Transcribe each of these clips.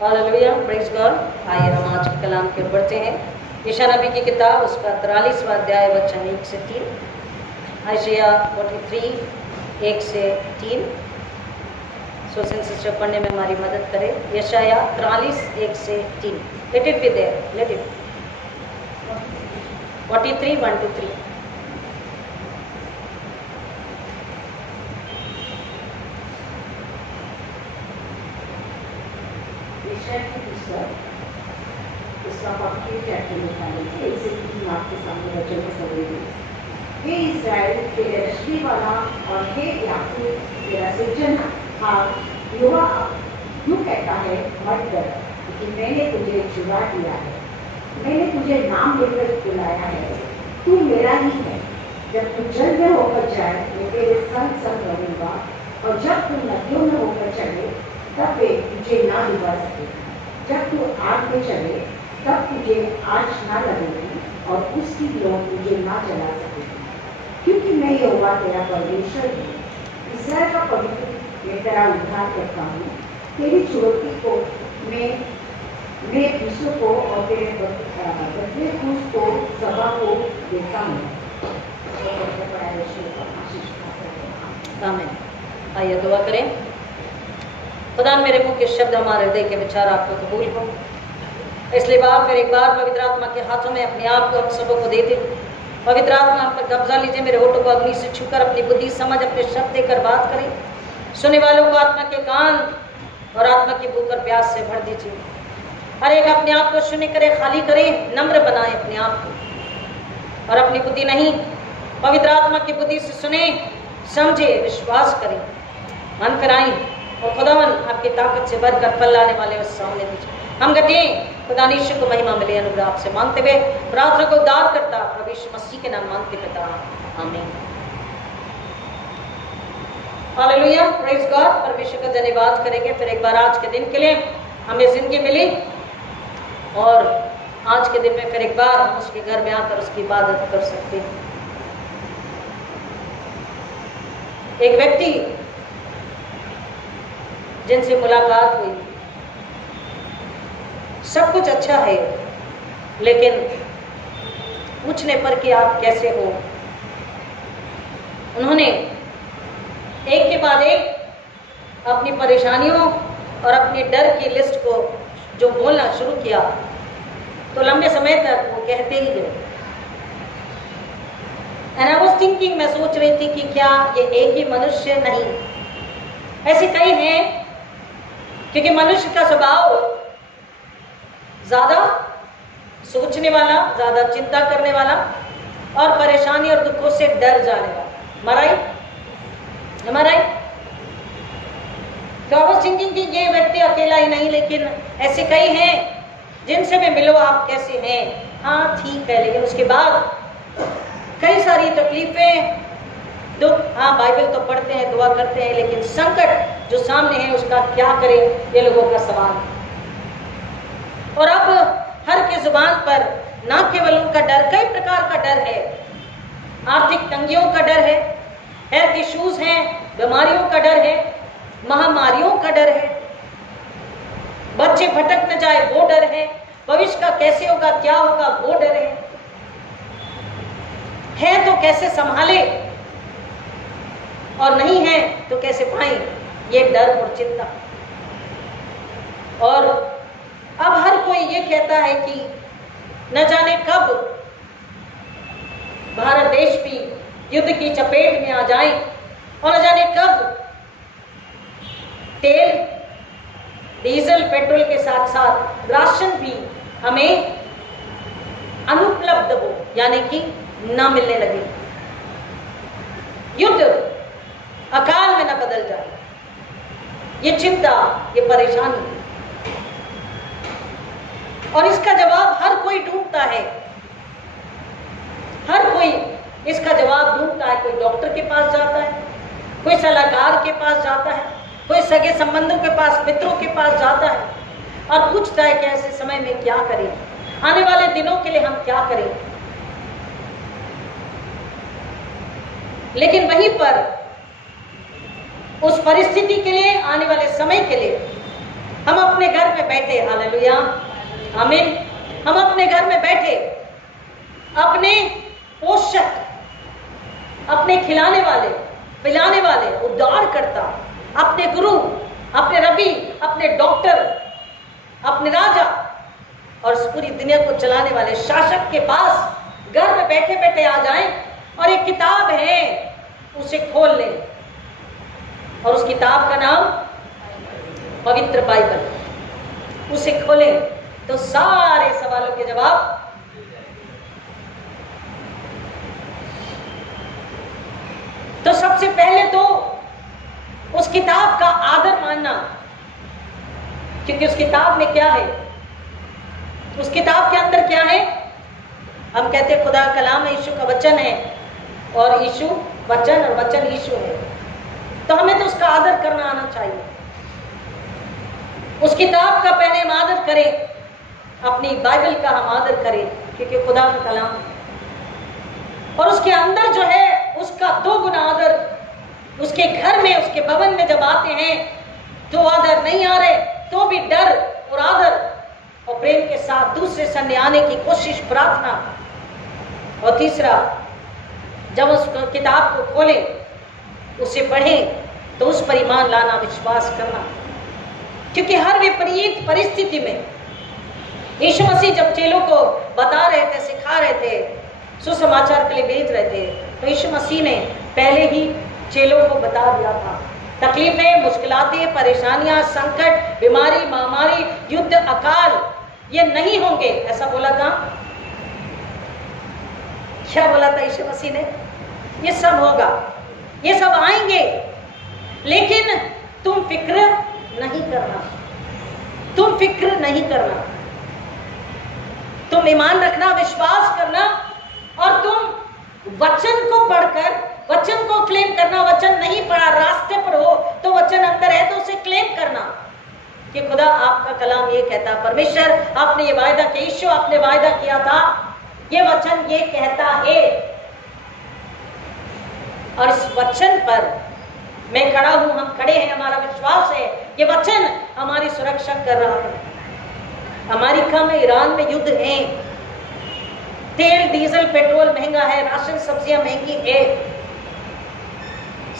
Hallelujah, praise God. आइए हम आज के कलाम की ओर बढ़ते हैं। यशायाह नबी की किताब उसका 43वां अध्याय वचन 1 से 3। आयशया 43 1 से 3। सोशन सिस्टर पढ़ने में हमारी मदद करें। यशायाह 43 1 से 3। Let it be there, let it 43 1 to 3। की पुस्तक उसका 48 चैप्टर निकाले थे, इसे तीन आपके सामने बच्चों को सवेरे। हे इस्राएल तेरे रश्मि वाला और हे याकूब तेरा सृजनहार यहोवा यूं कहता है, मत डर, कि मैंने तुझे छुड़ा दिया है, मैंने तुझे नाम लेकर बुलाया है, तू मेरा ही है। जब तू जल में होकर जाए मैं तेरे संग संग रहूंगा, और जब तू नदियों में होकर चले तब वे तुझे ना डुबा सकेगा। जब तू आग में चले तब तुझे आग ना लगेगी और उसकी लौ तुझे ना जला सकेगी, क्योंकि मैं यहोवा तेरा परमेश्वर हूँ, इस्राएल का पवित्र, मैं तेरा उद्धार करता हूँ। तेरी चुड़ौती को मैं दूसरों को और तेरे बदले खुश को सभा को देता हूँ। आमीन। आइए दुआ करें। खुदा मेरे मुंह के शब्द हमारे हृदय के विचार आपको कबूल हो, इसलिए बाप फिर एक बार पवित्र आत्मा के हाथों में अपने आप को हम सबों को देते। पवित्र आत्मा आप पर कब्जा लीजिए, मेरे होठों को अग्नि से छूकर अपनी बुद्धि समझ अपने शब्द देकर बात करें। सुनने वालों को आत्मा के कान और आत्मा की भूख और प्यास से भर दीजिए। हर एक अपने आप को शून्य करे, खाली करे, नम्र बनाए अपने आप को, और अपनी बुद्धि नहीं पवित्र आत्मा की बुद्धि से सुने, समझे, विश्वास करें, मन फिराएं और खुदावन आपकी ताकत से भरकर फल लाने वाले उस सामने दीजिए। हम गए खुदा यीशु को महिमा मिले, अनुग्रह आपसे मांगते हुए प्रार्थना को उद्धार करता प्रभु यीशु मसीह के नाम मांगते पिता, आमीन। Hallelujah, praise God. परमेश्वर का धन्यवाद करेंगे फिर एक बार आज के दिन के लिए हमें जिंदगी मिली, और आज के दिन में फिर एक बार हम उसके घर में आकर उसकी इबादत कर सकते हैं। एक व्यक्ति जिनसे मुलाकात हुई, सब कुछ अच्छा है, लेकिन पूछने पर कि आप कैसे हो, उन्होंने एक के बाद एक अपनी परेशानियों और अपने डर की लिस्ट को जो बोलना शुरू किया, तो लंबे समय तक वो कहते ही गए। एंड आई वाज थिंकिंग, मैं सोच रही थी कि क्या ये एक ही मनुष्य नहीं, ऐसे कई हैं, क्योंकि मनुष्य का स्वभाव ज्यादा सोचने वाला, ज्यादा चिंता करने वाला और परेशानी और दुखों से डर जाने वाला। हमारा तो आई वाज थिंकिंग कि ये व्यक्ति अकेला ही नहीं, लेकिन ऐसे कई हैं जिनसे भी मिलो आप कैसे हैं, हाँ ठीक है, लेकिन उसके बाद कई सारी तकलीफें, दुख, हाँ बाइबल तो पढ़ते हैं, दुआ करते हैं, लेकिन संकट जो सामने है उसका क्या करें, ये लोगों का सवाल। और अब हर की जुबान पर ना केवल उनका डर, कई प्रकार का डर है। आर्थिक तंगियों का डर है, हेल्थ इश्यूज हैं, बीमारियों का डर है, महामारियों का डर है, बच्चे भटक न जाए वो डर है, भविष्य का कैसे होगा, क्या होगा वो डर है तो कैसे संभाले, और नहीं है तो कैसे पाएं, ये डर और चिंता। और अब हर कोई ये कहता है कि न जाने कब भारत देश भी युद्ध की चपेट में आ जाए, और न जाने कब तेल, डीजल, पेट्रोल के साथ साथ राशन भी हमें अनुपलब्ध हो, यानी कि ना मिलने लगे, युद्ध अकाल में न बदल जाए। ये चिंता, ये परेशानी, और इसका जवाब हर कोई ढूंढता है, हर कोई इसका जवाब ढूंढता है। कोई डॉक्टर के पास जाता है, कोई सलाहकार के पास जाता है, कोई सगे संबंधों के पास, मित्रों के पास जाता है और पूछता है कि ऐसे समय में क्या करें, आने वाले दिनों के लिए हम क्या करें। लेकिन वहीं पर उस परिस्थिति के लिए, आने वाले समय के लिए हम अपने घर में बैठे, हालेलुया, आमीन, हम अपने घर में बैठे अपने पोषक, अपने खिलाने वाले, पिलाने वाले, उद्धारकर्ता, अपने गुरु, अपने रबी, अपने डॉक्टर, अपने राजा और इस पूरी दुनिया को चलाने वाले शासक के पास घर में बैठे बैठे आ जाएं और एक किताब है उसे खोल लें और उस किताब का नाम पवित्र बाइबल, उसे खोलें तो सारे सवालों के जवाब तो सबसे पहले तो उस किताब का आदर मानना, क्योंकि उस किताब में क्या है, उस किताब के अंदर क्या है। हम कहते हैं खुदा कलाम है, यीशु का वचन है और यीशु वचन और वचन यीशु है, तो हमें तो उसका आदर करना आना चाहिए। उस किताब का पहले हम आदर करें, अपनी बाइबल का हम आदर करें क्योंकि खुदा का कलाम है। और उसके अंदर जो है उसका दो गुना आदर, उसके घर में, उसके भवन में जब आते हैं तो आदर नहीं आ रहे तो भी डर और आदर और प्रेम के साथ दूसरे संग आने की कोशिश, प्रार्थना। और तीसरा, जब उस किताब को खोलें, उसे पढ़ें तो उस पर ईमान लाना, विश्वास करना, क्योंकि हर विपरीत परिस्थिति में यीशु मसीह जब चेलों को बता रहे थे, सिखा रहे थे, सुसमाचार के लिए भेज रहे थे, तो यीशु मसीह ने पहले ही चेलों को बता दिया था तकलीफें, मुश्किलातें, परेशानियां, संकट, बीमारी, महामारी, युद्ध, अकाल ये नहीं होंगे, ऐसा बोला था। क्या बोला था यीशु मसीह ने? ये सब होगा, ये सब आएंगे, लेकिन तुम फिक्र नहीं करना, तुम फिक्र नहीं करना, तुम ईमान रखना, विश्वास करना और तुम वचन को पढ़कर, वचन को क्लेम करना। वचन नहीं पढ़ा, रास्ते पर हो तो वचन अंदर है तो उसे क्लेम करना कि खुदा आपका कलाम ये कहता, परमेश्वर आपने ये वायदा किया, यीशु आपने वायदा किया था, ये वचन ये कहता है और इस वचन पर मैं खड़ा हूं, हम खड़े हैं, हमारा विश्वास है, ये वचन हमारी सुरक्षा कर रहा है। अमेरिका में, ईरान में युद्ध है, तेल, डीजल, पेट्रोल महंगा है, राशन सब्जियां महंगी है,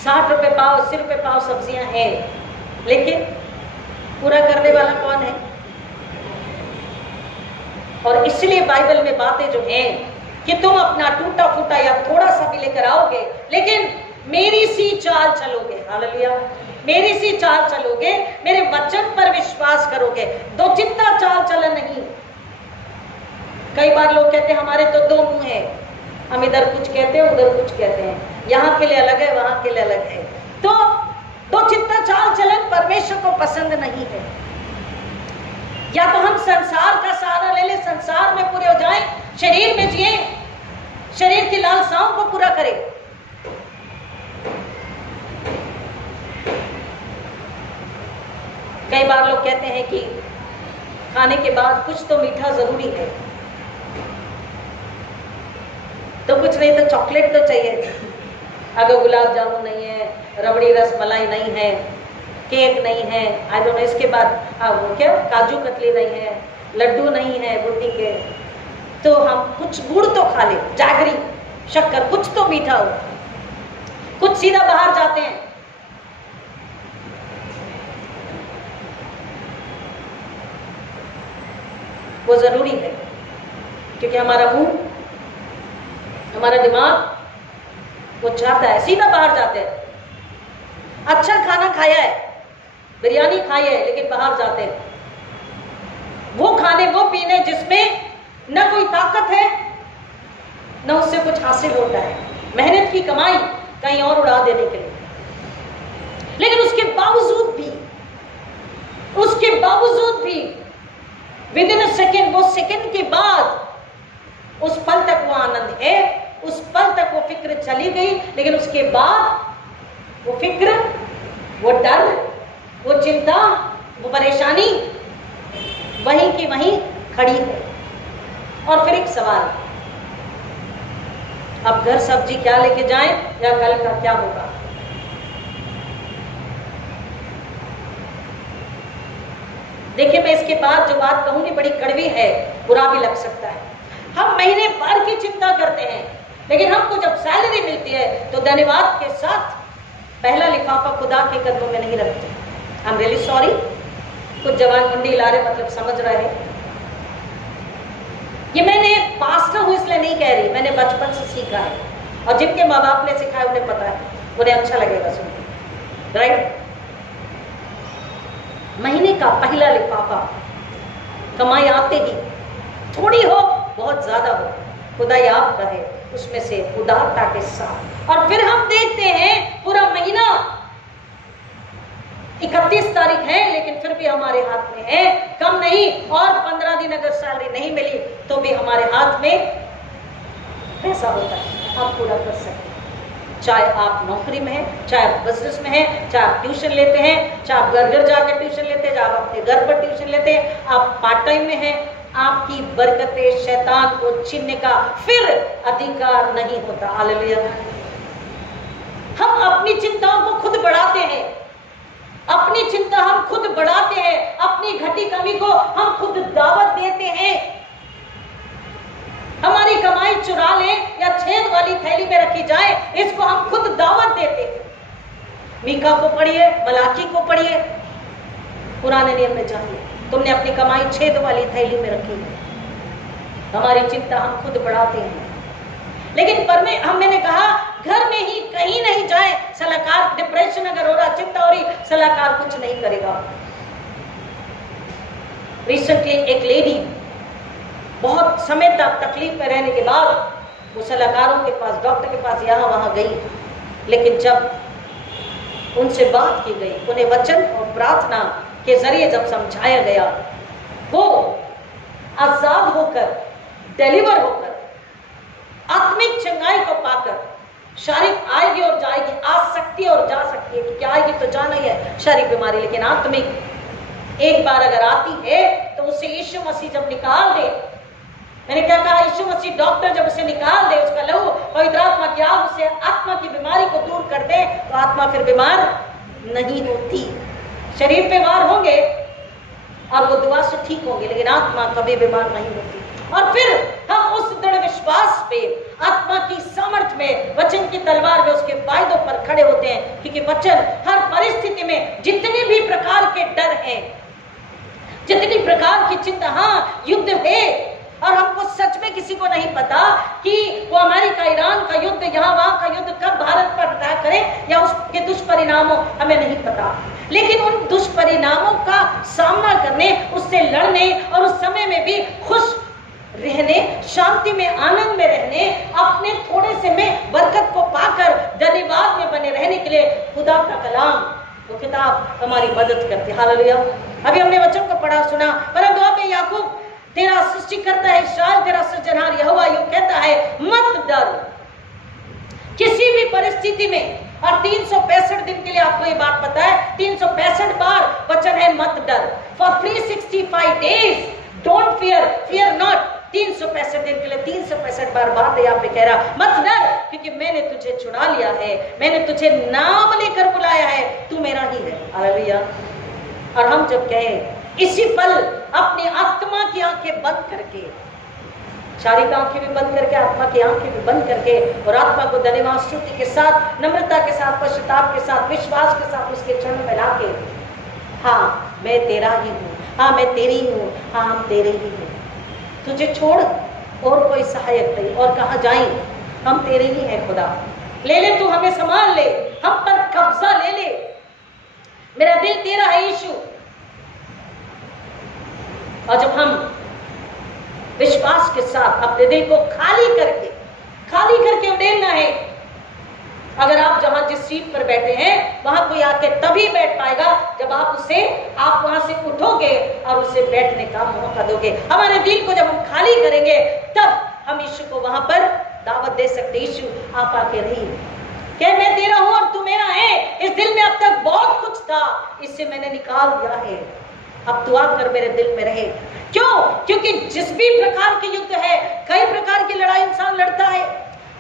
60 रुपए पाव, 80 रुपए पाव सब्जियां हैं, लेकिन पूरा करने वाला कौन है? और इसलिए बाइबल में बातें जो हैं कि तुम अपना टूटा फूटा या थोड़ा सा भी लेकर आओगे, लेकिन मेरी सी चाल चलोगे, हालेलुया, मेरी सी चाल चलोगे, मेरे वचन पर विश्वास करोगे, दो चित्ता चाल चलन नहीं। कई बार लोग कहते हैं हमारे तो दो मुंह हैं, हम इधर कुछ कहते हैं, उधर कुछ कहते हैं, यहाँ के लिए अलग है, वहां के लिए अलग है, तो दो चित्ता चाल चलन परमेश्वर को पसंद नहीं है। या तो हम संसार का सहारा ले ले, संसार में पूरे हो जाएं, शरीर में जिए, शरीर की लालसाओं को पूरा करें, कई बार लोग कहते हैं कि खाने के बाद कुछ तो मीठा जरूरी है, तो कुछ नहीं तो चॉकलेट तो चाहिए। अगर गुलाब जामुन नहीं है, रबड़ी रस मलाई नहीं है, केक नहीं है, आई डोंट नो, इसके बाद वो क्या काजू कतली नहीं है, लड्डू नहीं है बूटी के, तो हम कुछ गुड़ तो खा ले, जागरी, शक्कर, कुछ तो मीठा हो, कुछ सीधा बाहर जाते हैं। वो जरूरी है क्योंकि हमारा मुंह, हमारा दिमाग वो चाहता है, सीधा बाहर जाते हैं। अच्छा खाना खाया है, बिरयानी खाई है, लेकिन बाहर जाते हैं वो खाने, वो पीने जिसमें न कोई ताकत है, न उससे कुछ हासिल होता है, मेहनत की कमाई कहीं और उड़ा देने के लिए। लेकिन उसके बावजूद भी विद इन अ सेकेंड, वो सेकेंड के बाद उस पल तक वो आनंद है, उस पल तक वो फिक्र चली गई, लेकिन उसके बाद वो फिक्र, वो डर, वो चिंता, वो परेशानी वहीं की वहीं खड़ी है। और फिर एक सवाल, अब घर सब्जी क्या लेके जाएं या कल का क्या होगा? देखिए, मैं इसके बाद जो बात कहूंगी बड़ी कड़वी है, बुरा भी लग सकता है। हम महीने भर की चिंता करते हैं, लेकिन हमको जब सैलरी मिलती है तो धन्यवाद के साथ पहला लिफाफा खुदा के कदमों में नहीं रखते। I am really sorry. कुछ जवान मुंडी ला रहे, मतलब समझ रहे हैं। ये मैंने पास्टर हूं इसलिए नहीं कह रही, मैंने बचपन से सीखा है, और जिनके माँ बाप ने सिखाया उन्हें पता है, उन्हें अच्छा लगेगा सुन के, राइट। महीने का पहला लिफाफा कमाई आते ही, थोड़ी हो बहुत ज्यादा हो, खुदा याद रहे उसमें से उदारता के साथ। और फिर हम देखते हैं पूरा महीना, 31 तारीख है लेकिन फिर भी हमारे हाथ में है कम नहीं, और 15 दिन अगर सैलरी नहीं मिली तो भी हमारे हाथ में पैसा होता है, आप पूरा कर सकते हैं। चाहे आप नौकरी में हैं, चाहे आप बिजनेस में हैं, चाहे आप ट्यूशन लेते हैं, चाहे आप घर घर जाकर ट्यूशन लेते हैं, चाहे आप अपने घर पर ट्यूशन लेते हैं, आप पार्ट टाइम में हैं, आपकी बरकतें शैतान को छीनने का फिर अधिकार नहीं होता। हालेलुया। हम अपनी चिंताओं को खुद बढ़ाते हैं, अपनी चिंता हम खुद बढ़ाते हैं, अपनी घटी कमी को हम खुद दावत देते हैं। हमारी कमाई चुरा लें या छेद वाली थैली में रखी जाए, इसको हम खुद दावत देते हैं। मीका को पढ़िए, मलाकी को पढ़िए, पुराने नियम में जाइए, तुमने अपनी कमाई छेद वाली थैली में रखी है। हमारी चिंता हम खुद बढ़ाते हैं, लेकिन मैंने कहा घर में ही कहीं नहीं जाए सलाहकार। डिप्रेशन अगर हो रहा, चिंता हो रही, सलाहकार कुछ नहीं करेगा। रिसेंटली एक लेडी बहुत समय तक तकलीफ में रहने के बाद वो सलाहकारों के पास, डॉक्टर के पास, यहाँ वहां गई, लेकिन जब उनसे बात की गई, उन्हें वचन और प्रार्थना के जरिए जब समझाया गया, वो आजाद होकर, डिलीवर होकर, आत्मिक चंगाई को पाकर, शारीरिक आएगी और जाएगी, आ सकती है और जा सकती है, क्योंकि आएगी तो जाना ही है शारीरिक बीमारी, लेकिन आत्मिक एक बार अगर आती है तो उसे यीशु मसीह जब निकाल दे, मैंने क्या कहा, यीशु मसीह डॉक्टर जब उसे निकाल दे, उसका लहू पवित्र आत्मा की आग उसे आत्मा की बीमारी को दूर कर दे, तो आत्मा फिर बीमार नहीं होती। शरीर पे वार होंगे और वो दुआ से ठीक होंगे, लेकिन आत्मा कभी बीमार नहीं होती। और फिर हम उस दृढ़ विश्वास पे, आत्मा की सामर्थ्य में, वचन की तलवार में, उसके फायदों पर खड़े होते हैं, क्योंकि वचन हर परिस्थिति में जितने भी प्रकार के डर हैं, जितनी प्रकार की चिंता, हाँ युद्ध है, और हमको सच में किसी को नहीं पता कि वो अमेरिका ईरान का युद्ध, यहाँ वहां का युद्ध कब भारत पर अटैक करे या उसके दुष्परिणामों हमें नहीं पता, लेकिन उन दुष्परिणामों का सामना करने, उससे लड़ने और उस समय में भी खुश रहने, शांति में, आनंद में रहने, अपने थोड़े से में बरकत को पाकर धन्यवाद में बने रहने के लिए खुदा का कलाम, वो किताब हमारी मदद करती है। हालेलुया। अभी हमने वचन को पढ़ा सुना, परंतु अब याकूब तेरा सृष्टि करता है, इस्राएल तेरा सृजनहार यहोवा यूं कहता है, मत डर किसी भी परिस्थिति में। और 365 दिन के लिए आपको ये बात पता है, 365 बार वचन है मत डर। For 365 days don't fear, fear not. 365 दिन के लिए 365 बार बात यहाँ पे कह रहा, मत डर, क्योंकि मैंने तुझे चुना लिया है, मैंने तुझे नाम लेकर बुलाया है, तू मेरा ही है। हालेलुया। और हम जब कहें इसी पल अपनी आत्मा की आंखें बंद करके, शारीरिक आंखें भी बंद करके, आत्मा की आंखें भी बंद करके, और आत्मा को धन्यवाद स्तुति के साथ, नम्रता के साथ, पश्चाताप के साथ, विश्वास के साथ उसके चरण में लाके, हाँ मैं तेरा ही हूँ, हाँ मैं तेरी हूँ, हाँ हम तेरे ही हैं, तुझे छोड़ और कोई सहायक नहीं, और कहाँ जाए, हम तेरे ही हैं खुदा, ले ले तू हमें संभाल ले, हम पर कब्जा ले ले, मेरा दिल तेरा है यीशु। और जब हम विश्वास के साथ अपने दिल को खाली करके उड़ेलना है। अगर आप जहां जिस सीट पर बैठे हैं वहां कोई आके तभी बैठ पाएगा जब आप वहां से उठोगे और उसे बैठने का मौका दोगे। हमारे दिल को जब हम खाली करेंगे तब हम यीशु को वहां पर दावत दे सकते, यीशु आप आके रहिए, क्या मैं तेरा हूं और तू मेरा है। इस दिल में अब तक बहुत कुछ था, इससे मैंने निकाल दिया है, अब तू आकर मेरे दिल में रहे। क्यों? क्योंकि जिस भी प्रकार के युद्ध है, कई प्रकार की लड़ाई इंसान लड़ता है,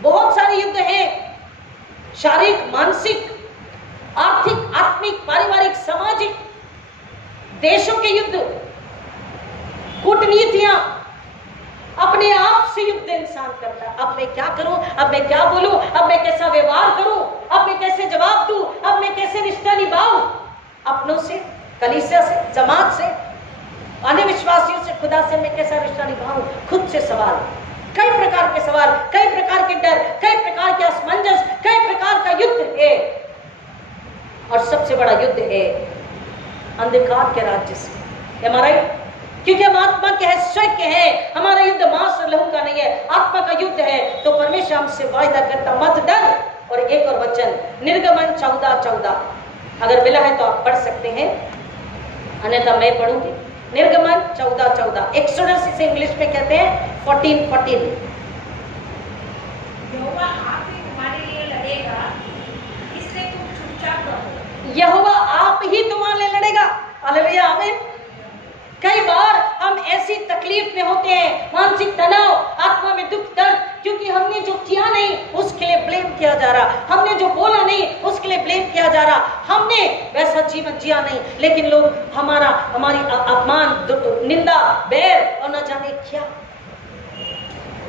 बहुत सारे युद्ध हैं, शारीरिक, मानसिक, आर्थिक, आत्मिक, पारिवारिक, सामाजिक, देशों के युद्ध, कूटनीतियां, अपने आप से युद्ध इंसान करता है। अब मैं क्या करूं, अब मैं क्या बोलूं, अब मैं कैसा व्यवहार करूं, अब मैं कैसे जवाब दूं, अब मैं कैसे रिश्ता निभाऊं अपनों से, कलीसिया से, जमात से, अन्य विश्वासियों से, खुदा से मैं कैसा रिश्ता निभाऊं। खुद से सवाल, कई प्रकार के सवाल, कई प्रकार के डर, कई प्रकार के असमंजस, कई प्रकार का युद्ध है। और सबसे बड़ा युद्ध है अंधकार के राज्य से। हमारा, क्योंकि हम आत्मा के हैं, स्वर्ग के हैं। हमारा युद्ध मांस और लहू का नहीं है, आत्मा का युद्ध है। तो परमेश्वर हमसे वायदा करता, मत डर। और एक और वचन, निर्गमन 14:14, अगर मिला है तो आप पढ़ सकते हैं, अन्यथा मैं पढ़ूंगी। निर्गमन 14:14, एक्सोडस इसे इंग्लिश में कहते हैं 14:14। यहोवा आप ही तुम्हारे लिए लड़ेगा, इसलिए तुम चुपचाप रहो। यहोवा आप ही तुम्हारे लिए लड़ेगा। हालेलुया, आमीन। कई बार हम ऐसी तकलीफ में होते हैं, मानसिक तनाव, आत्मा में दुख दर्द, क्योंकि हमने जो किया नहीं उसके लिए ब्लेम किया जा रहा, हमने जो बोला नहीं उसके लिए ब्लेम किया जा रहा, हमने वैसा जीवन जिया नहीं, लेकिन लोग हमारी अपमान, निंदा, बैर और न जाने क्या।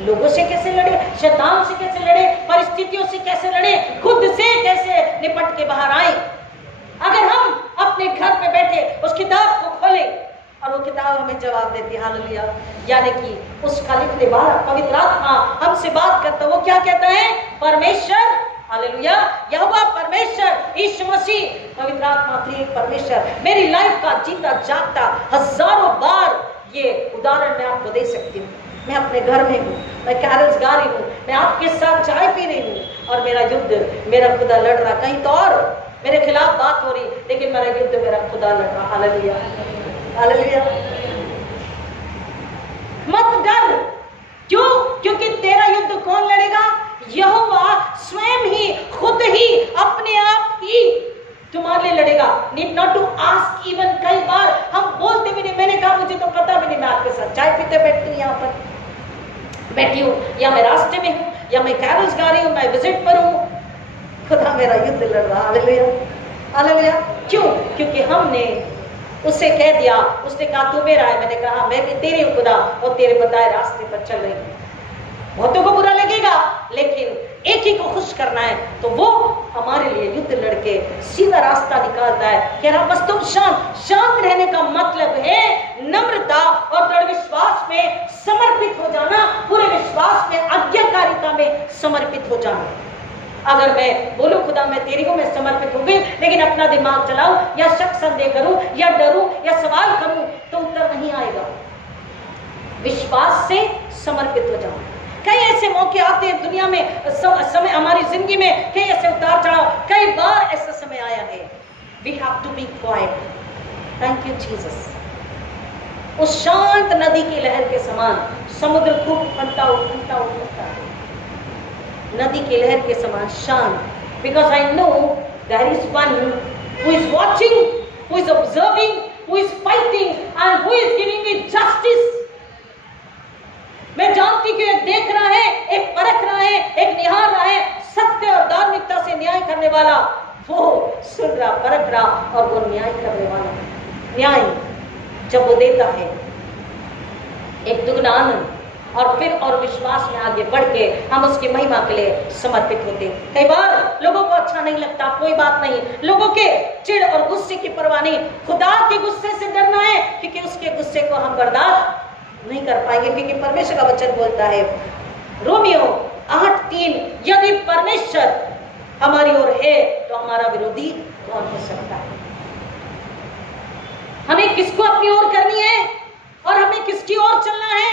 लोगों से कैसे लड़े, शैतान से कैसे लड़े, परिस्थितियों से कैसे लड़े, खुद से कैसे निपट के बाहर आए। अगर हम अपने घर पे बैठे उस किताब को खोलें और वो किताब हमें जवाब देती है। हालेलुया, यानी कि उसका लिखने वाला पवित्र आत्मा हमसे बात करता, वो क्या कहता है? परमेश्वर, हालेलुया, यहोवा परमेश्वर, यीशु मसीह, पवित्र आत्मा, त्रिएक परमेश्वर मेरी लाइफ का जीता जागता हजारों बार ये उदाहरण मैं आपको दे सकती हूँ। मैं अपने घर में हूँ, मैं कैरल्स गा रही हूँ, मैं आपके साथ चाय पी रही हूँ और मेरा युद्ध, मेरा खुदा लड़ रहा, कहीं तो और मेरे खिलाफ बात हो रही, लेकिन मेरा युद्ध मेरा खुदा लड़ रहा। Hallelujah, hallelujah. मत डर, क्यों? क्योंकि तेरा युद्ध कौन लड़ेगा? यहोवा स्वयं ही, खुद ही, अपने आप ही तुम्हारे लिए लड़ेगा। Need not to ask even. कई बार हम बोलते भी नहीं, मैंने कहा मुझे तो पता भी नहीं, मैं आपके साथ चाय पीते बैठती हूँ, यहाँ पर बैठी हूँ, या मैं रास्ते में हूँ, या मैं कैरल्स गा रही हूँ, मैं विजिट पर हूँ, खुदा मेरा युद्ध लड़ रहा। Hallelujah, hallelujah. क्यों? क्योंकि हमने उससे कह दिया, उसने कहा तू मेरा है, मैंने कहा मैं भी तेरी हूँ खुदा, और तेरे बताए रास्ते पर चल रही हूँ। बहुतों को बुरा लगेगा, लेकिन एक ही को खुश करना है, तो वो हमारे लिए युद्ध लड़के सीधा रास्ता निकालता है। कह रहा बस तुम शांत रहने का मतलब है नम्रता और दृढ़ विश्वास में समर्पित हो जाना, पूरे विश्वास में, आज्ञाकारिता में समर्पित हो जाना। अगर मैं बोलूं खुदा मैं तेरी हूं, मैं समर्पित हो गई, लेकिन अपना दिमाग चलाऊं या शक संदेह करूं या डरूं या सवाल करूं, तो उत्तर नहीं आएगा। विश्वास से समर्पित हो जाओ। कई ऐसे मौके आते हैं दुनिया में, समय हमारी जिंदगी में कई ऐसे उतार चढ़ाव, कई बार ऐसा समय आया है। We have to be quiet. Thank you Jesus. उस शांत नदी की लहर के समान समुद्र खूब उफंता उफंता नदी की लहर के समान शांत, because I know there is one who is watching, who is observing, who is fighting and who is giving me justice. मैं जानती कि एक देख रहा है, एक परख रहा है, एक निहार रहा है, सत्य और धार्मिकता से न्याय करने वाला, वो सुन रहा, परख रहा, और वो न्याय करने वाला। न्याय जब वो देता है, एक दुगना आनंद, और फिर और विश्वास में आगे बढ़ के हम उसकी महिमा के लिए समर्पित होते हैं। कई बार लोगों को अच्छा नहीं लगता, कोई बात नहीं, लोगों के चिढ़ और गुस्से की परवाह नहीं, खुदा के गुस्से से डरना है, क्योंकि उसके गुस्से को हम बर्दाश्त नहीं कर पाएंगे, क्योंकि परमेश्वर का वचन बोलता है रोमियो 8:3, यदि परमेश्वर हमारी ओर है तो हमारा विरोधी कौन हो सकता है? हमें किसको अपनी ओर करनी है और हमें किसकी ओर चलना है?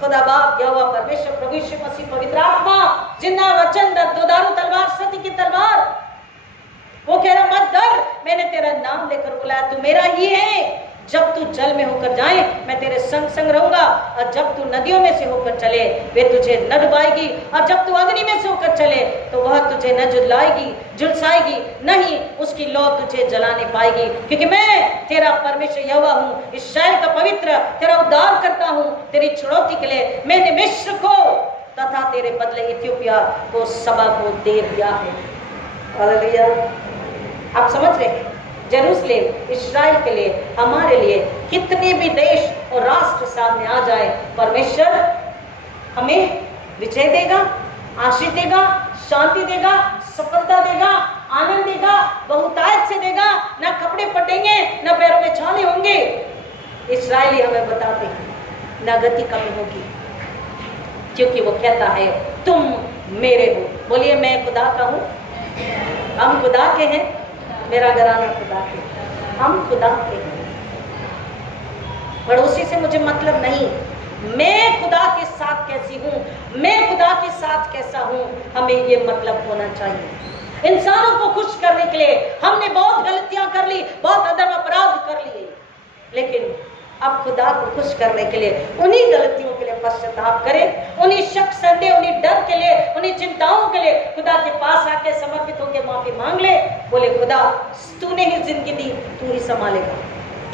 खुदा बाप, यहोवा परमेश्वर, प्रभु यीशु मसीह, पवित्र आत्मा, जिंदा वचन, दोधारू तलवार, सत्य की तलवार। वो कह रहा मत डर, मैंने तेरा नाम लेकर बुलाया, तू मेरा ही है। जब तू जल में होकर जाए मैं तेरे संग संग रहूंगा, और जब तू नदियों में से होकर चले वे तुझे न डुबाएगी, और जब तू अग्नि में से होकर चले तो वह तुझे न झुलसाएगी, नहीं उसकी लौ तुझे जला नहीं पाएगी, क्योंकि मैं तेरा परमेश्वर यहोवा हूँ, इस्राएल का पवित्र, तेरा उद्धार करता हूँ। तेरी छुड़ौती के लिए मैंने मिस्र को तथा तेरे बदले इथियोपिया को सबा को दे दिया है। हालेलुया। आप समझ रहे हैं? जेरूसलेम इस्राएल के लिए, हमारे लिए कितने भी देश और राष्ट्र सामने आ जाए, परमेश्वर हमें विजय देगा, आशीष देगा, शांति देगा, सफलता देगा, आनंद देगा, बहुतायत से देगा, ना कपड़े फटेंगे, ना पैरों में छाले होंगे। इस्राएली हमें बताते हैं ना गति कमी होगी, क्योंकि वो कहता है तुम मेरे हो। बोलिए मैं खुदा का हूं, हम खुदा के हैं, मेरा घराना खुदा के, हम खुदा के हैं। पड़ोसी से मुझे मतलब नहीं, मैं खुदा के साथ कैसी हूं, मैं खुदा के साथ कैसा हूं, हमें ये मतलब होना चाहिए। इंसानों को खुश करने के लिए हमने बहुत गलतियां कर ली, बहुत अधर्म अपराध कर लिए, लेकिन अब खुदा को खुश करने के लिए उन्हीं गलतियों के लिए पश्चाताप करें, उन्हीं शक संदेह, उन्हीं डर के लिए, उन्हीं चिंताओं के लिए खुदा के पास आके समर्पित होकर माफी मांग ले। बोले खुदा तूने ही जिंदगी दी, तू ही संभालेगा।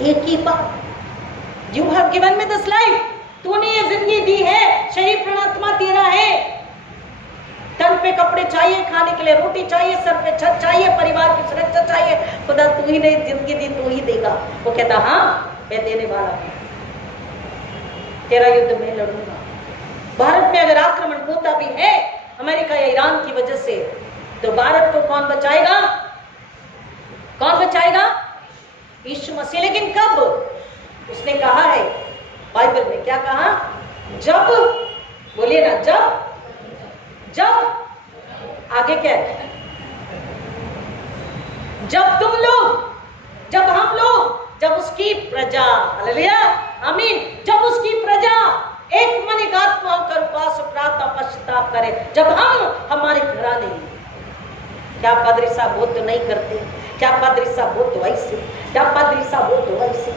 एक ही बात, you have given me this life, तूने ये जिंदगी दी है, शरीर प्राणात्मा तेरा है। तन पे कपड़े चाहिए, खाने के लिए रोटी चाहिए, सर पे छत चाहिए, परिवार की सुरक्षा चाहिए, खुदा तू ही नहीं जिंदगी दी, तू ही देगा। वो कहता हाँ मैं देने वाला हूं, तेरा युद्ध मैं लड़ूंगा। भारत में अगर आक्रमण होता भी है अमेरिका या ईरान की वजह से, तो भारत को कौन बचाएगा? कौन बचाएगा? यीशु मसीह। लेकिन कब? उसने कहा है बाइबल में, क्या कहा? जब, बोलिए ना, जब, आगे क्या है? जब तुम लोग, जब हम लोग, जब उसकी प्रजा, हालेलुया, आमीन, जब उसकी प्रजा एक मन एक आत्मा होकर उपवास और प्रार्थना पश्चाताप करे, जब हम हमारे घराने, क्या पादरी साहब वो तो नहीं करते, क्या पादरी साहब वो तो ऐसे, क्या पादरी साहब वो तो ऐसे,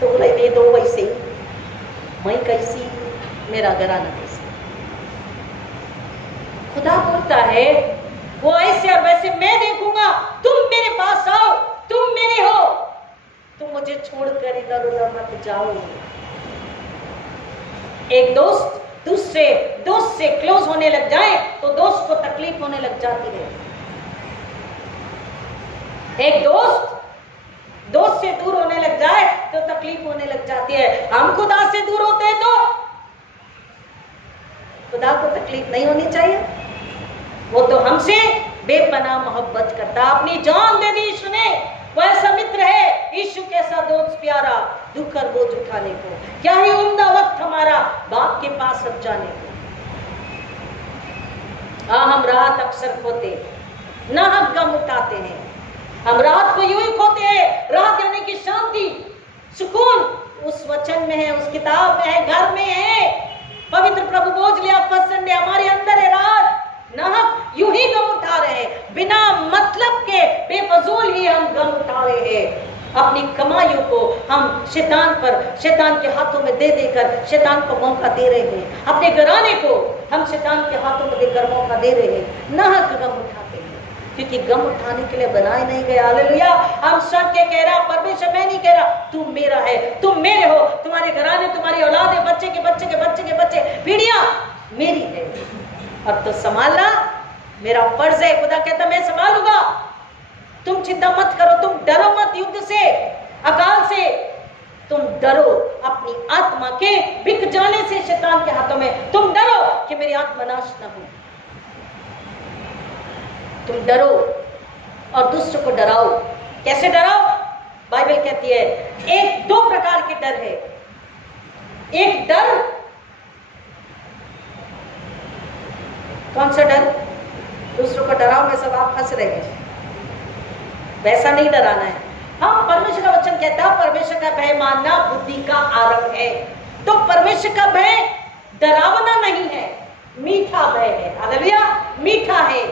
तो बोले दे दो वैसे, मैं कैसी, मेरा घराना कैसे। खुदा बोलता है वो ऐसे और वैसे मैं देखूंगा, तुम मेरे पास आओ, तुम मेरे हो, तुम मुझे छोड़कर इधर उधर मत जाओ। एक दोस्त दूसरे दोस्त से क्लोज होने लग जाए तो दोस्त को तकलीफ होने लग जाती है। एक दोस्त दोस्त से दूर होने लग जाए तो तकलीफ होने लग जाती है। हम खुदा से दूर होते हैं तो खुदा को तकलीफ नहीं होनी चाहिए, वो तो हमसे बेपनाह मोहब्बत करता, अपनी जान दे दी यीशु ने। वो ऐसा मित्र है, यीशु कैसा दोस्त प्यारा, दुख और बोझ उठाने को, क्या ही उम्दा वक्त हमारा बाप के पास अब जाने को। हम रात अक्सर खोते, ना हम गम उठाते हैं, हम रात को यूं ही खोते हैं। रात यानी कि शांति, सुकून उस वचन में है, उस किताब में है, घर में है। पवित्र प्रभु बोझ लिया फसंडे हमारे अंदर है। रात नाहक यूं ही गम उठा रहे हैं, बिना मतलब के बेफजूल ही हम गम उठा रहे हैं। अपनी कमाइयों को हम शैतान पर, शैतान के हाथों में दे देकर शैतान को मौका दे रहे हैं। अपने घराने को हम शैतान के हाथों में देकर मौका दे रहे हैं। नाहक गम उठाते हैं, क्योंकि गम उठाने के लिए बनाए नहीं गए। हालेलुया। हम सब के कह रहा, परमेश्वर मैं नहीं कह रहा, तू मेरा है, तुम मेरे हो, तुम्हारे घराने, तुम्हारी औलाद है, बच्चे के बच्चे के बच्चे के बच्चे, पीढ़ियां मेरी है। अब तो संभालना मेरा फर्ज है। खुदा कहता मैं संभालूंगा, तुम चिंता मत करो, तुम डरो मत युद्ध से, अकाल से, तुम डरो अपनी आत्मा के बिक जाने से शैतान के हाथों में। तुम डरो कि मेरी आत्मा नाश न हो, तुम डरो और दूसरों को डराओ। कैसे डराओ? बाइबल कहती है एक दो प्रकार के डर है। एक डर, कौन सा डर? दूसरों को डराओ में सब आप हंस रहे हैं, वैसा नहीं डराना है। हाँ, परमेश्वर का वचन कहता है परमेश्वर का भय मानना बुद्धि का आरंभ है। तो परमेश्वर का भय डरावना नहीं है, मीठा भय है। हालेलुया। मीठा है,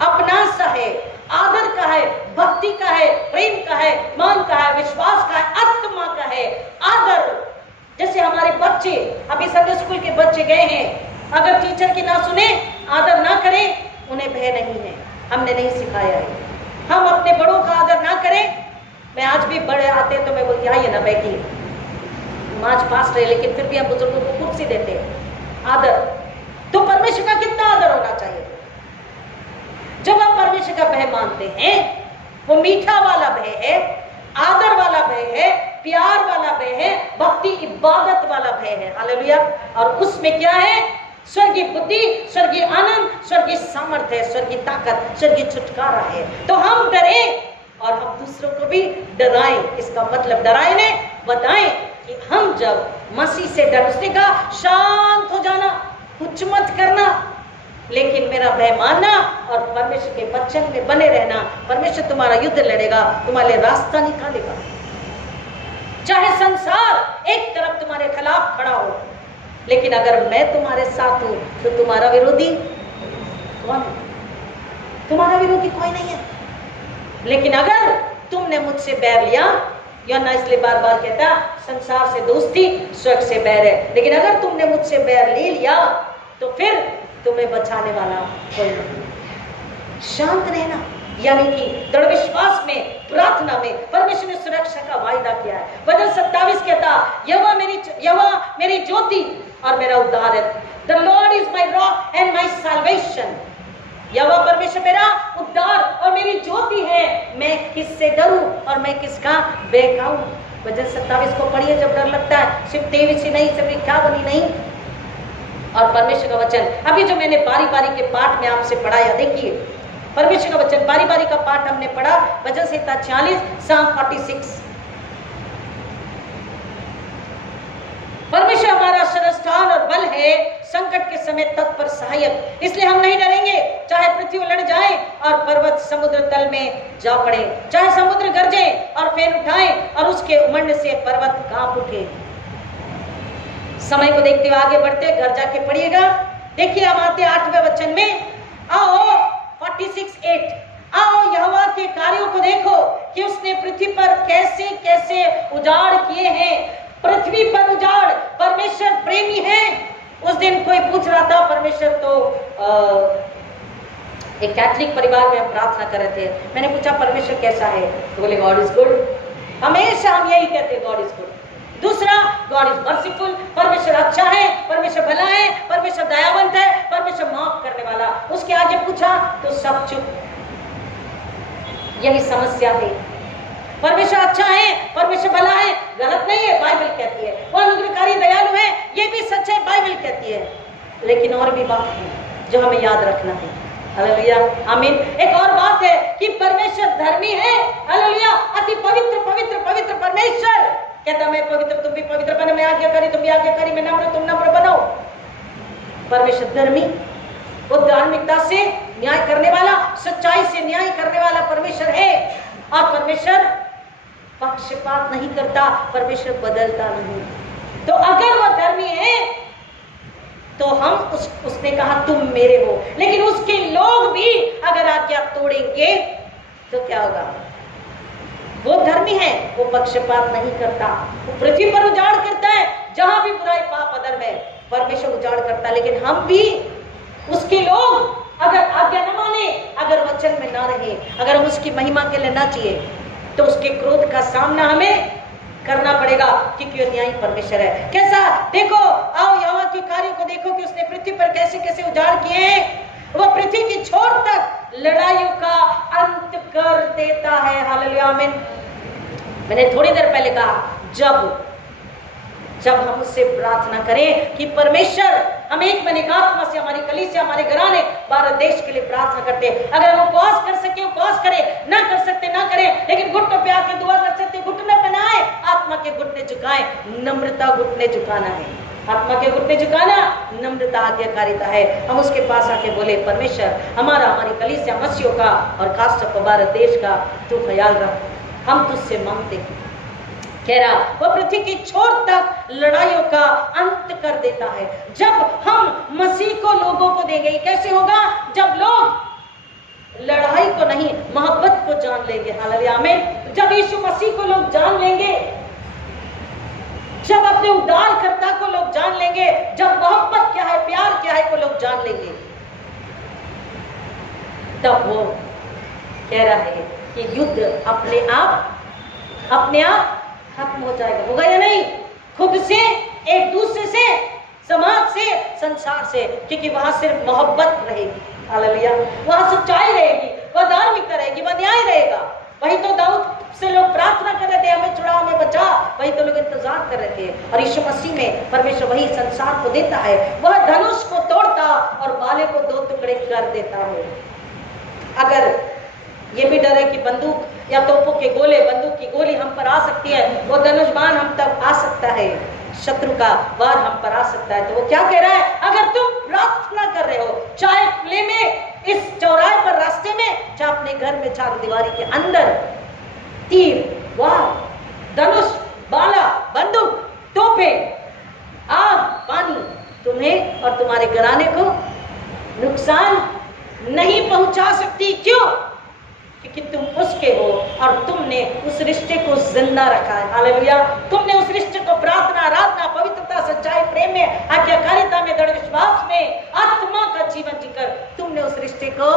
अपना सा है, आदर का है, भक्ति का है, प्रेम का है, मान का है, विश्वास का है, आत्मा का है, आदर। जैसे हमारे बच्चे, अभी संडे स्कूल के बच्चे गए हैं, अगर टीचर की ना सुने, आदर ना करें, उन्हें भय नहीं है, हमने नहीं सिखाया है। हम अपने बड़ों का आदर ना करें। मैं आज भी बड़े आते तो मैं बोलती आइए ना बैठिए, मार्च पास्ट रहे, लेकिन फिर भी हम बुजुर्गों को कुर्सी देते हैं। आदर, तो परमेश्वर का कितना आदर होना चाहिए। जब हम परमेश्वर का भय मानते हैं वो मीठा वाला भय है, आदर वाला भय है, प्यार वाला भय है, भक्ति इबादत वाला भय है। हालेलुया। और उसमें क्या है? स्वर्गीय बुद्धि, स्वर्गीय आनंद, स्वर्गीय सामर्थ्य है, स्वर्गीय ताकत, स्वर्गीय छुटकारा है। तो हम डरे और हम दूसरों को भी डराएं। इसका मतलब डराए ने बताएं कि हम जब मसीह से डर, उसने कहा शांत हो जाना, कुछ मत करना, लेकिन मेरा भय मानना और परमेश्वर के वचन में बने रहना। परमेश्वर तुम्हारा युद्ध लड़ेगा, तुम्हारे लिए रास्ता निकालेगा। चाहे संसार एक तरफ तुम्हारे खिलाफ खड़ा हो, लेकिन अगर मैं तुम्हारे साथ हूं तो तुम्हारा विरोधी कौन है? तुम्हारा विरोधी कोई नहीं है। लेकिन अगर तुमने मुझसे बैर लिया, यूहन्ना इसलिए बार बार कहता संसार से दोस्ती स्वर्ग से बैर है, लेकिन अगर तुमने मुझसे बैर ले लिया तो फिर तुम्हें बचाने वाला कोई नहीं। शांत रहना यानी कि दृढ़ विश्वास में, प्रार्थना में परमेश्वर ने सुरक्षा का वायदा किया है। वचन 27 कहता यहोवा मेरी ज्योति और मेरा उद्धार है। The lord is my rock and my salvation. यहोवा परमेश्वर मेरा उद्धार और मेरी ज्योति है, मैं किससे डरूं और मैं किसका बहकाऊं। वचन 27 को पढ़िए जब डर लगता है। सिर्फ तेविस ही नहीं, सिर्फ क्या बनी नहीं। और परमेश्वर का वचन अभी जो मैंने बारी बारी के पाठ में आपसे पढ़ाया, देखिए परमेश्वर का वचन बारी बारी का पाठ हमने पढ़ा। वचन संहिता 46, साम 46। परमेश्वर हमारा शरणस्थान और बल है, संकट के समय तत्पर सहायक। इसलिए हम नहीं डरेंगे, चाहे पृथ्वी उलट जाए और पर्वत समुद्र तल में जा पड़े, चाहे समुद्र गरजे और फेन उठाए और उसके उमड़ने से पर्वत कांप उठे। समय को देखते हुए आगे बढ़ते, घर जाके पढ़िएगा। देखिए हम आते 8वें वचन में। आओ 46:8, आओ यहोवा के कार्यों को देखो कि उसने पृथ्वी पर कैसे कैसे उजाड़ किए हैं। पृथ्वी पर उजाड़, परमेश्वर प्रेमी है। उस दिन कोई पूछ रहा था, परमेश्वर तो एक कैथलिक परिवार में हम प्रार्थना कर रहे थे, मैंने पूछा परमेश्वर कैसा है, तो बोले गॉड इज गुड। हमेशा हम यही कहते हैं, गॉड इज गुड। दूसरा, गॉड इज मर्सीफुल, परमेश्वर अच्छा है, परमेश्वर भला है, परमेश्वर दयावंत है, परमेश्वर माफ करने वाला। उसके आगे पूछा तो सब चुप। यही समस्या है। परमेश्वर अच्छा है, परमेश्वर भला है, गलत नहीं है, बाइबल कहती है। वो अनुग्रहकारी दयालु है, ये भी सच है, बाइबल कहती है। लेकिन और भी बात है जो हमें याद रखना है। हालेलुया, आमीन। एक और बात है कि परमेश्वर धर्मी है। हालेलुया, अति पवित्र पवित्र पवित्र परमेश्वर कहता मैं पवित्र तुम भी पवित्र बनो, मैं आज्ञाकारी तुम भी आज्ञाकारी, मैं नम्र तुम नम्र बनो। परमेश्वर धर्मी, वो धार्मिकता से न्याय करने वाला, सच्चाई से न्याय करने वाला परमेश्वर है। और परमेश्वर पक्षपात नहीं करता, परमेश्वर बदलता नहीं। तो अगर वो धर्मी है तो हम उसने कहा तुम मेरे हो, लेकिन उसके लोग भी अगर आज्ञा तोड़ेंगे तो क्या होगा? वो धर्मी है, वो पक्षपात नहीं करता, वो पृथ्वी पर उजाड़ करता है। जहां भी बुराई पाप अधर्म है परमेश्वर उजाड़ करता है। लेकिन हम भी उसके लोग अगर आज्ञा न माने, अगर वचन में ना रहे, अगर हम उसकी महिमा के लिए ना जिए, तो उसके क्रोध का सामना हमें करना पड़ेगा, क्योंकि वो न्यायी परमेश्वर है। कैसा? देखो, आओ यहोवा के कार्यों को देखो कि उसने पृथ्वी पर कैसे कैसे उजाड़ किए हैं। वो पृथ्वी की छोर तक लड़ाइयों का अंत कर देता है। हालेलुया, आमीन। मैंने थोड़ी देर पहले कहा, जब हम उससे प्रार्थना करें कि परमेश्वर, हम एक मन एक आत्मा से हमारी कलीसिया, हमारे घराने, भारत देश के लिए प्रार्थना करते हैं। अगर हम उपवास कर सके उपवास करें, ना कर सकते ना करें, लेकिन घुटनों पे आके दुआ कर सकते, घुटने पे ना आए, आत्मा के घुटने झुकाएं। नम्रता घुटने झुकाना है, आत्मा के घुटने झुकाना नम्रता आज्ञाकारिता है। हम उसके पास आके बोले परमेश्वर हमारा, हमारी कलीसिया मसीहों का और खासतौर पर भारत देश का तू ख्याल रख, हम तुझसे मांगते हैं। कह रहा वो पृथ्वी की छोर तक लड़ाइयों का अंत कर देता है। जब हम मसीह को लोगों को देंगे, कैसे होगा? जब लोग लड़ाई को नहीं मोहब्बत को जान लेंगे। हालेलुया, आमीन। जब यीशु मसीह को लोग जान लेंगे, जब अपने उद्धारकर्ता को लोग जान लेंगे, जब मोहब्बत क्या है, प्यार क्या है को लोग जान लेंगे, तब वो कह रहा है कि युद्ध अपने आप खत्म हो जाएगा। होगा या नहीं? खुद से, एक दूसरे से, समाज से, संसार से, क्योंकि वहां सिर्फ मोहब्बत रहेगी। हालेलुया, वहां सच्चाई रहेगी, वह धार्मिकता रहेगी, वह न्याय रहेगा। वही तो दाऊद से लोग प्रार्थना कर रहे थे, हमें छुड़ा, हमें बचा, वही तो लोग इंतजार कर रहे थे। और यीशु मसीह में परमेश्वर वही संसार को देता है, वह धनुष को तोड़ता और भाले को 2 टुकड़े कर देता है। अगर ये भी डर है कि बंदूक या तोपों के गोले, बंदूक की गोली हम पर आ सकती है, वो धनुष बाण हम तक आ सकता है, शत्रु का वार हम पर आ सकता है, तो वो क्या कह रहा है, अगर तुम प्रार्थना कर रहे हो, चाहे खुले में इस चौराहे पर, रास्ते में, चाहे अपने घर में, चार दीवारी के अंदर, तीर, वार, धनुष, भाला, बंदूक, तोपे, आग, पानी तुम्हें और तुम्हारे घराने को नुकसान नहीं पहुंचा सकती। क्यों? क्योंकि तुम उसके हो और तुमने उस रिश्ते को जिंदा रखा है। हालेलुया। तुमने उस रिश्ते को प्रार्थना, आराधना, पवित्रता, सच्चाई, प्रेम में, आज्ञाकारिता में, दृढ़ विश्वास में, आत्मा का जीवन जीकर तुमने उस रिश्ते को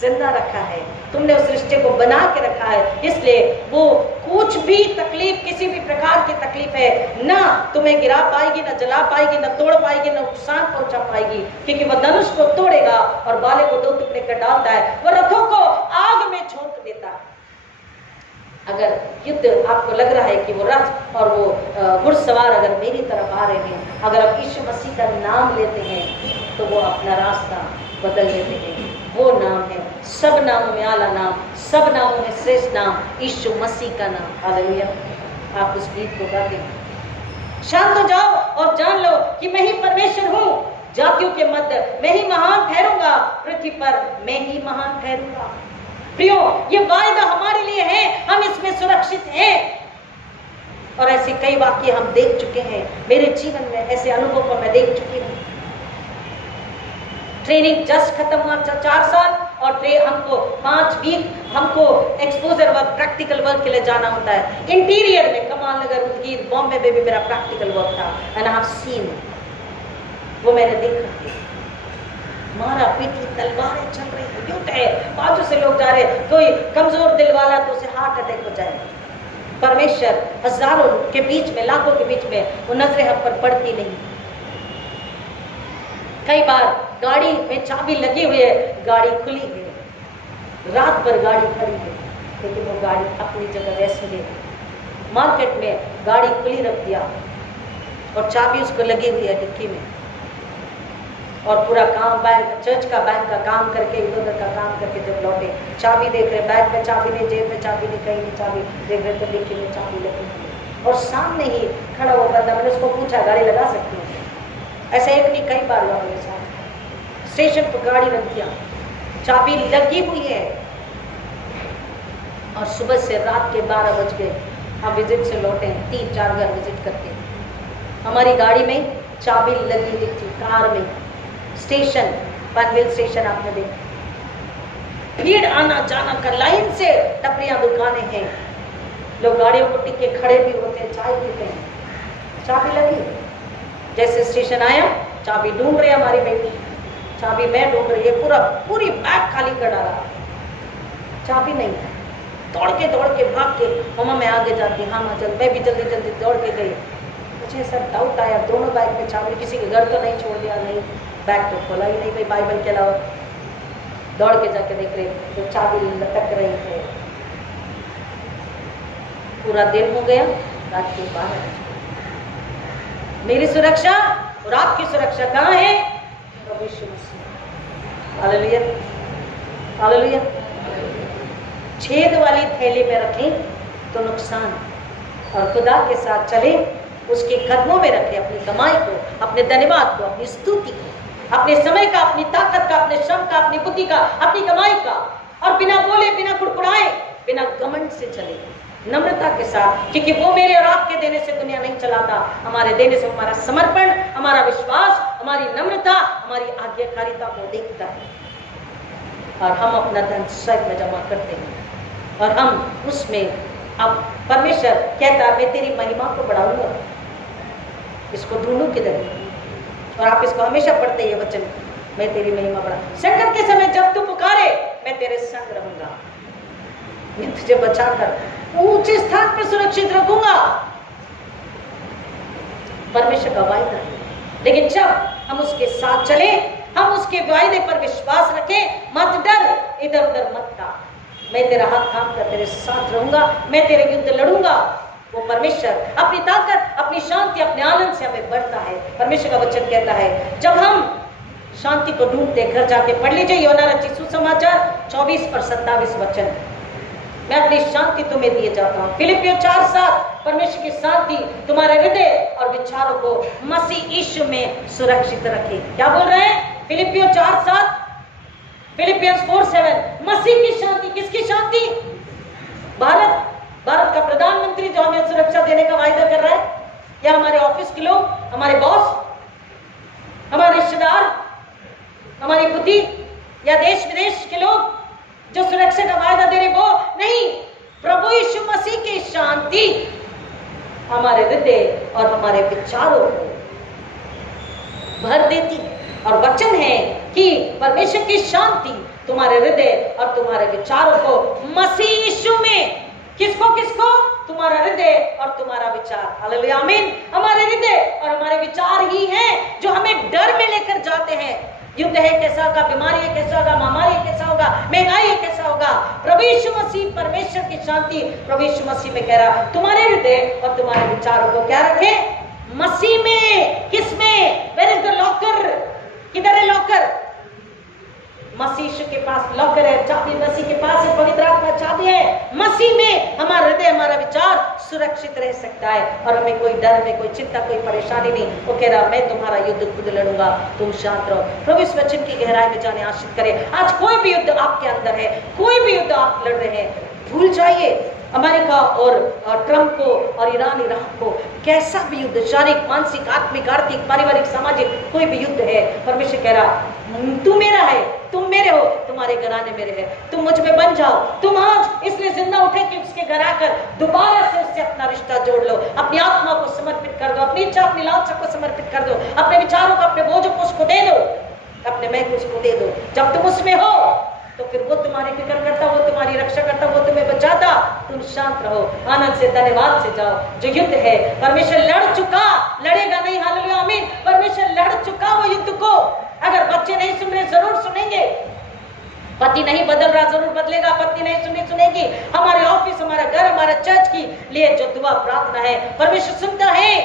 जिंदा रखा है, तुमने उस रिश्ते को बना के रखा है। इसलिए वो कुछ भी तकलीफ, किसी भी प्रकार की तकलीफ है, ना तुम्हें गिरा पाएगी, ना जला पाएगी, ना तोड़ पाएगी, ना नुकसान पहुंचा पाएगी, क्योंकि वह धनुष को तोड़ेगा और भाले को 2 टुकड़े कर डालता है, वह रथों को आग में झोंक देता है। अगर युद्ध आपको लग रहा है कि वो रथ और वो घुड़सवार अगर मेरी तरफ आ रहे हैं, अगर आप यीशु मसीह का नाम लेते हैं तो वो अपना रास्ता बदल लेते हैं। वो नाम है सब नामों में आला नाम, सब नामों में श्रेष्ठ नाम, यीशु मसीह का नाम। हालेलुया। आप उस गीत को गाते हैं। शांत हो जाओ और जान लो कि मैं ही परमेश्वर हूँ, जातियों के मध्य मैं ही महान ठहरूंगा, पृथ्वी पर मैं ही महान ठहरूंगा। प्रियो, ये वायदा हमारे लिए है, हम इसमें सुरक्षित हैं। और ऐसे कई वाक्य हम देख चुके हैं, मेरे जीवन में ऐसे अनुभव को मैं देख चुकी हूँ। ट्रेनिंग जस्ट खत्म हुआ 4 साल और हमको 5 वीक हमको एक्सपोजर वर्क, प्रैक्टिकल वर्क के लिए जाना होता है। इंटीरियर में कमाल नगर, उदगीर, बॉम्बे में भी मेरा प्रैक्टिकल वर्क था एंड आई हैव सीन, वो मैंने देखा। मारा पीटी, तलवारें चल रही है, युद्ध है, बाजू से लोग जा रहे हैं, कोई कमजोर दिल वाला तो उसे हार्ट अटैक हो जाए। परमेश्वर हजारों के बीच में, लाखों के बीच में, वो नजरें हम पर पड़ती नहीं। कई बार गाड़ी में चाबी लगी हुई है, गाड़ी खुली है, रात भर गाड़ी खड़ी है, लेकिन वो गाड़ी अपनी जगह वैसी है। मार्केट में गाड़ी खुली रख दिया और चाबी उसको लगी हुई है डिक्की में, और पूरा काम, बैंक, चर्च का बैंक का काम करके, इधर उधर का काम करके जब लौटे, चाबी देख रहे, बैग में चाबी नहीं, जेब में चाबी नहीं, कहीं नहीं चाबी, देख रहे तो डिक्की में चाबी लगी हुई है। और सामने ही खड़ा हुआ बंदा, मैंने उसको पूछा गाड़ी लगा सकती है? ऐसे एक नहीं, कई बार हुआ मेरे साथ। स्टेशन पर गाड़ी रख दिया, चाबी लगी हुई है, और सुबह से रात के 12 बज गए, हम विजिट से लौटे हैं, 3-4 घर विजिट करके। हमारी गाड़ी में चाबी लगी हुई थी, कार में। स्टेशन, पनवेल स्टेशन आपने देखा, भीड़ आना जाना का, लाइन से टपरियां, दुकानें हैं, लोग गाड़ियों को टिक के खड़े भी होते हैं, चाय पीते हैं, चाबी लगी। जैसे स्टेशन आया, चाबी ढूंढ रहे हमारी बेटी, चाबी मैं ढूंढ रही है, पूरी बैग खाली कर डाला, चाबी नहीं। दौड़ के भाग के, मम्मा मैं आगे जाती, हाँ माँ चल, मैं भी जल्दी जल्दी दौड़ के गई। मुझे सर डाउट आया, दोनों बैग में चाबी, किसी के घर तो नहीं छोड़ दिया? नहीं, बैग तो खोला ही नहीं भाई, बाइबल के अलावा। दौड़ के जाके देख रहे तो चाबी लटक रही है। पूरा दिन हो गया, रात के 12 बजे। मेरी सुरक्षा और आपकी सुरक्षा कहाँ है? प्रभु यीशु मसीह। Hallelujah, hallelujah. छेद वाली थैली में रखें तो नुकसान, और खुदा के साथ चले, उसके कदमों में रखें अपनी कमाई को, अपने धन्यवाद को, अपनी स्तुति को, अपने समय का, अपनी ताकत का, अपने श्रम का, अपनी बुद्धि का, अपनी कमाई का, और बिना बोले, बिना कुड़कुड़ाए, बिना घमंड से चले, नम्रता के साथ, क्योंकि वो मेरे और आपके देने से दुनिया नहीं चलाता। हमारे देने से हमारा समर्पण, हमारा विश्वास, हमारी नम्रता, हमारी आज्ञाकारिता को देखता है, और हम अपना धन स्वर्ग में जमा करते हैं, और हम उसमें, अब परमेश्वर कहता है मैं तेरी महिमा को बढ़ाऊंगा। इसको ढूंढूं किधर? और आप इसको हमेशा पढ़ते हैं, वचन, मैं तेरी महिमा बढ़ा। संकट के समय जब तू पुकारे, मैं तेरे संग रहूंगा, मैं तुझे बचाकर ऊंचे स्थान पर सुरक्षित रखूंगा। परमेश्वर का वायदा है, लेकिन जब हम उसके साथ चले, हम उसके वायदे पर विश्वास रखें, मत डर, इधर उधर मत ताक, मैं तेरा हाथ थाम कर तेरे साथ रहूंगा, मैं तेरे युद्ध लड़ूंगा। वो परमेश्वर अपनी ताकत, अपनी शांति, अपने आनंद से हमें बढ़ता है। परमेश्वर का वचन कहता है जब हम शांति को ढूंढते, घर जाके पढ़ लीजिए यूहन्ना रचित सुसमाचार 24 और 27 वचन। मैं अपनी शांति तुम्हें दिए जाता हूँ। फिलिपियों 4:7 परमेश्वर की शांति तुम्हारे हृदय और विचारों को मसीह यीशु में सुरक्षित रखे। क्या बोल रहे हैं? फिलिपियों 4:7, फिलिपियंस 4:7, मसीह की शांति। किसकी शांति? भारत का प्रधानमंत्री जो हमें सुरक्षा देने का वायदा कर रहा है, या हमारे ऑफिस के लोग, हमारे बॉस, हमारे रिश्तेदार, हमारी बुद्धि, या देश विदेश के लोग जो सुरक्षा का वायदा दे रहे, वो नहीं। प्रभु यीशु मसीह की शांति हमारे हृदय और हमारे विचारों को भर देती है। और वचन है कि परमेश्वर की शांति तुम्हारे हृदय और तुम्हारे विचारों को मसीह यीशु में, किसको किसको? तुम्हारा हृदय और तुम्हारा विचार। हालेलुया, आमीन। हमारे हृदय और हमारे विचार ही हैं जो हमें डर में लेकर जाते हैं। युद्ध है कैसा होगा, बीमारी है कैसा होगा, महामारी है कैसा होगा, महंगाई है कैसा होगा। प्रभु यीशु मसीह परमेश्वर की शांति प्रभु यीशु मसीह में कह रहा तुम्हारे हृदय और तुम्हारे विचारों को क्या रखे? मसीह में। किस में? Where is the locker? किधर है लॉकर? मसीह यीशु के पास लॉकर है, चाबी मसीह के पास है, पवित्र आत्मा चाबी है। मसीह में हमारा हृदय, हमारा विचार सुरक्षित रह सकता है और हमें कोई डर में, कोई चिंता, कोई परेशानी नहीं। वो कह रहा मैं तुम्हारा युद्ध खुद लड़ूंगा, तुम शांत रहो। प्रभु इस वचन की गहराई में जाने आशीष करे। आज कोई भी युद्ध आपके अंदर है, कोई भी युद्ध आप लड़ रहे हैं, भूल जाइए अमेरिका और ट्रंप को और ईरान को। कैसा भी युद्ध, शारीरिक, मानसिक, आत्मिक, आर्थिक, पारिवारिक, सामाजिक, कोई भी युद्ध है, परमेश्वर कह रहा तू मेरा है, तुम मेरे हो, तुम्हारे घराने मेरे हैं, तुम मुझ में बन जाओ। तुम आज इसलिए जिंदा उठे कि उसके घर आकर दोबारा से उससे अपना रिश्ता जोड़ लो, अपनी आत्मा को समर्पित कर दो, अपनी इच्छा, अपनी लालसा को समर्पित कर दो, अपने विचारों को, अपने बोझों को उसको दे दो, अपने मैं को उसको दे दो। जब तुम उसमें हो तो फिर वो तुम्हारी फिक्र करता, वो तुम्हारी रक्षा करता, वो तुम्हें बचाता। तुम शांत रहो, आनंद से, धन्यवाद से जाओ। जो युद्ध है परमेश्वर लड़ चुका, लड़ेगा नहीं। हालेलुया, आमीन। परमेश्वर लड़ चुका वो युद्ध को। अगर बच्चे नहीं सुन रहे, जरूर सुनेंगे। पति नहीं बदल रहा, जरूर बदलेगा। पत्नी नहीं सुनी, सुनेगी। हमारे ऑफिस, हमारा घर, हमारा चर्च की लिए जो दुआ प्रार्थना है परमेश्वर सुनता है।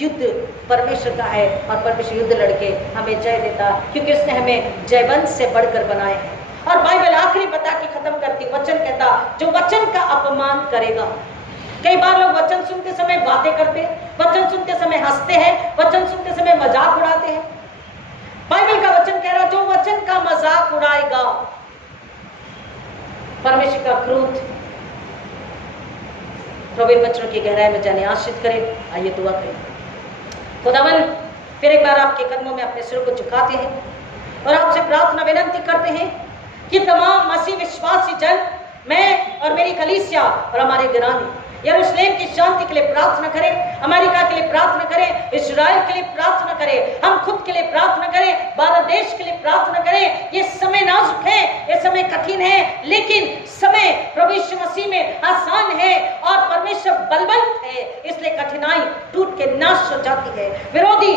युद्ध परमेश्वर का है और परमेश्वर युद्ध लड़के हमें जय देता, क्योंकि उसने हमें जयवंत से बढ़कर बनाए हैं। और बाइबल आखिरी बता के खत्म करती, वचन कहता जो वचन का अपमान करेगा। कई बार लोग वचन सुनते समय बातें करते, वचन सुनते समय हंसते हैं, वचन सुनते समय मजाक उड़ाते हैं। बाइबल का वचन कह रहा जो वचन का मजाक उड़ाएगा परमेश्वर का क्रोध। प्रभु वचनों की गहराई में जाने आशीष करे। आइए दुआ करें। खुदावन फिर एक बार आपके कदमों में अपने सिर को झुकाते हैं और आपसे प्रार्थना विनंती करते हैं कि तमाम मसीह विश्वासी जन, मैं और मेरी कलीसिया और हमारे घराने यरूशलेम की शांति के लिए प्रार्थना करें, अमेरिका के लिए प्रार्थना करें, इस्राएल के लिए प्रार्थना करें, हम खुद के लिए प्रार्थना करें, भारत देश के लिए प्रार्थना करें। ये समय नाजुक है, ये समय कठिन है, लेकिन समय प्रभु यीशु मसीह में आसान है और परमेश्वर बलवंत है, इसलिए कठिनाई टूट के नाश हो जाती है, विरोधी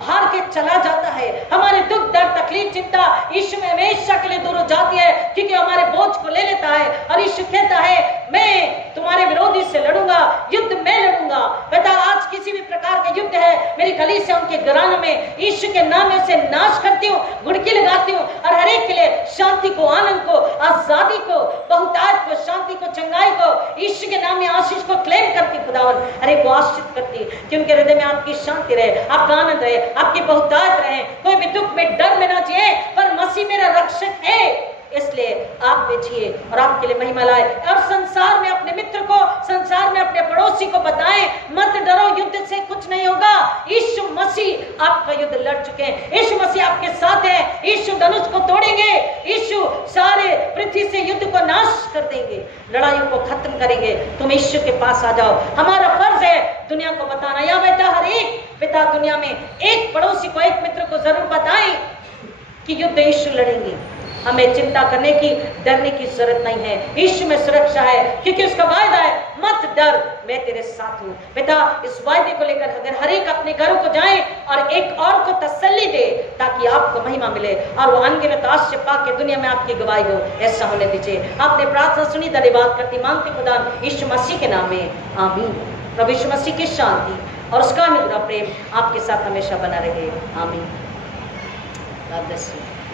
हार के चला जाता है। हमारे दुख, दर्द, तकलीफ, चिंता यीशु में हमेशा के लिए दूर हो जाती है, क्योंकि हमारे बोझ को ले लेता है। और यीशु कहता है मैं तुम्हारे विरोधी से लड़ूंगा, युद्ध मैं लड़ूंगा। बेटा आज किसी भी प्रकार का युद्ध है, मेरी कलीसिया उनके घरानों में यीशु के नाम से नाश करती हूँ, गुड़की लगाती हूँ और हर एक के लिए शांति को, आनंद को, आजादी को, बहुतायत को, शांति को, चंगाई को, यीशु के नाम में आशीष को क्लेम करती। खुदावन हर एक को आशीष करती कि उनके हृदय में आपकी शांति रहे, आपका आनंद रहे, आपकी बहुतायत रहे। कोई भी दुख में, डर में ना जिए, पर मसीह मेरा रक्षक है, इसलिए आप बेचिए और आपके लिए महिमा लाए। और संसार में अपने मित्र को, संसार में अपने पड़ोसी को बताएं मत डरो, युद्ध से कुछ नहीं होगा। यीशु मसीह आपका युद्ध लड़ चुके हैं, यीशु मसीह आपके साथ है, यीशु धनुष को तोड़ेंगे, यीशु सारे पृथ्वी से युद्ध को नाश कर देंगे, लड़ाइयों को खत्म करेंगे। तुम यीशु के पास आ जाओ। हमारा फर्ज है दुनिया को बताना। या बेटा हर एक पिता दुनिया में एक पड़ोसी को, एक मित्र को जरूर बताएं कि युद्ध यीशु लड़ेंगे। हमें चिंता करने की, डरने की जरूरत नहीं है। यीशु में सुरक्षा है, क्योंकि उसका वायदा है मत डर, मैं तेरे साथ हूँ। पिता, इस वायदे को लेकर अगर हर एक अपने घरों को जाए और एक और को तसल्ली दे ताकि आपको महिमा मिले और वो अनगिनत आश्चर्य पा के दुनिया में आपकी गवाही हो, ऐसा होने दीजिए। आपने प्रार्थना सुनी, धन्यवाद करती मांगते खुदा यीशु मसीह के नाम में, आमीन। प्रभु यीशु मसीह की शांति और उसका अनुग्रह प्रेम आपके साथ हमेशा बना रहे, आमीन। God bless you.